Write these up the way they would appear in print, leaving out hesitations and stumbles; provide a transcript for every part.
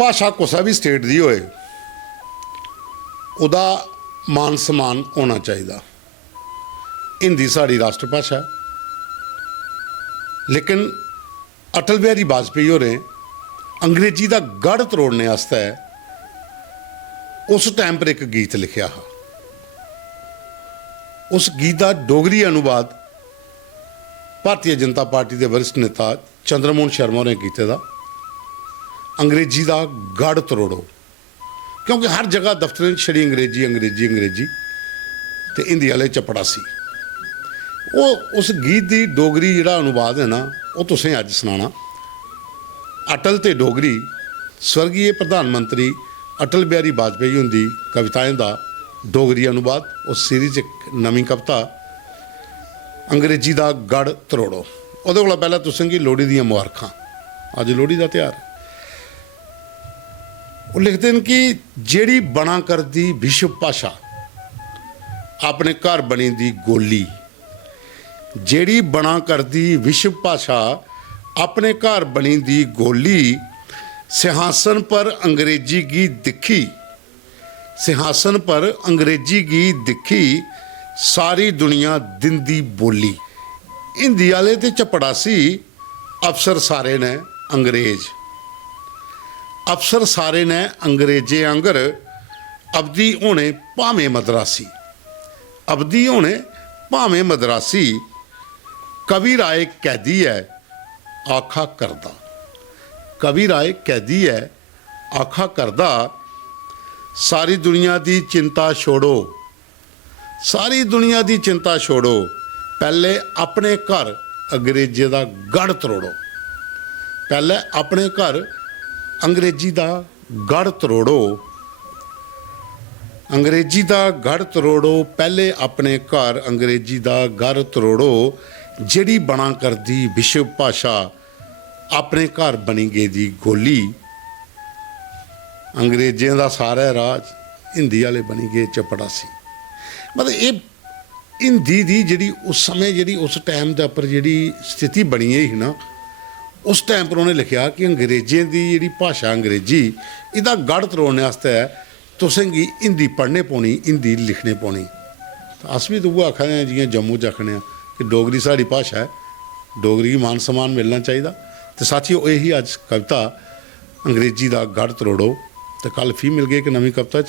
भाषा कुसा भी स्टेट दी होए उदा मान सम्मान होना चाहिए। हिंदी साड़ी राष्ट्र भाषा है, लेकिन अटल बिहारी वाजपेयी होरें अंग्रेजी का गढ़ तरोड़ने वास्ते उस टाइम पर एक गीत लिखा हा। उस गीत का डोगरी अनुवाद भारतीय जनता पार्टी के वरिष्ठ नेता चंद्रमोहन शर्मा होरें कीते दा, अंग्रेजी का गढ़ तरोड़ो। क्योंकि हर जगह दफ्तरें छड़ी अंग्रेजी अंग्रेजी अंग्रेजी तो हिंदी वाले चपड़ासी। वो उस गीत की डोगरी जिहड़ा अनुवाद है ना, वो तुसें अज सुनाना। अटल ते डोगरी स्वर्गीय प्रधानमंत्री अटल बिहारी वाजपेयी हुंदी कविताएं का डोगरी अनुवाद। उस सीरीज एक नवीं कविता अंग्रेजी का गढ़ तरोड़ो। उहदे कोला पहला तुसें कि लोहड़ी दी मुबारखां। अज लोहड़ी का त्यौहार है। वो लिखते हैं कि जेड़ी बना करदी विश्व भाषा अपने घर बनी दी गोली, जेड़ी बना करदी विश्व भाषा अपने घर बनी दी गोली, सिंहासन पर अंग्रेजी की दिखी, सिंहासन पर अंग्रेजी की दिखी, सारी दुनिया दिंदी बोली। हिंदी वाले ते चपड़ासी, अफसर सारे ने अंग्रेज, अफसर सारे ने अंग्रेजे आंगर, अवधी होने भावें मद्रासी, अवधी होने भावें मद्रासी, कवि राय कैदी है आखा करदा, कवि राय कैदी है आखा करदा, सारी दुनिया की चिंता छोड़ो, सारी दुनिया की चिंता छोड़ो, पहले अपने घर अंग्रेजी का गढ़ तरोड़ो, पहले अपने घर अंग्रेजी का गढ़ तरोड़ो, अंग्रेजी का गढ़ तरोड़ो, पहले अपने घर अंग्रेजी का गढ़ तरोड़ो, जिहड़ी बना करदी विश्व भाषा अपने घर बनी गई दी गोली, अंग्रेज़ों का सारा राज हिंदी वाले बनी गए चपड़ासी। मतलब ये हिंदी दी जिहड़ी उस समय जिहड़ी उस टाइम के उपर जिहड़ी स्थिति बनी है ना, उस टाइम पर उन्हें लिखा कि अंग्रेज़ों की जिहड़ी भाषा अंग्रेजी, इहदा गढ़ तरोड़ने वास्ते तुसें गी हिंदी पढ़ने पौनी, हिंदी लिखने पौनी। अस भी तो वो आखने हैं जियां जम्मू च आखने कि डोगरी साड़ी भाषा है, डोगरी मान सम्मान मिलना चाहिए। तो साथियों यही अज कविता अंग्रेजी का गढ़ तरोड़ो। तो कल फिर मिल गए एक नवी कविता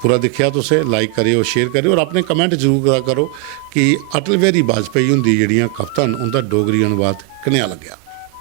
पूरा देखिया तुसें, लाइक करियो, शेयर करियो और अपने कमेंट जरूर करो कि अटल बिहारी वाजपेयी हुंदी जिहड़ियां कविता उनका डोगरी अनुवाद कनेहा लग्या।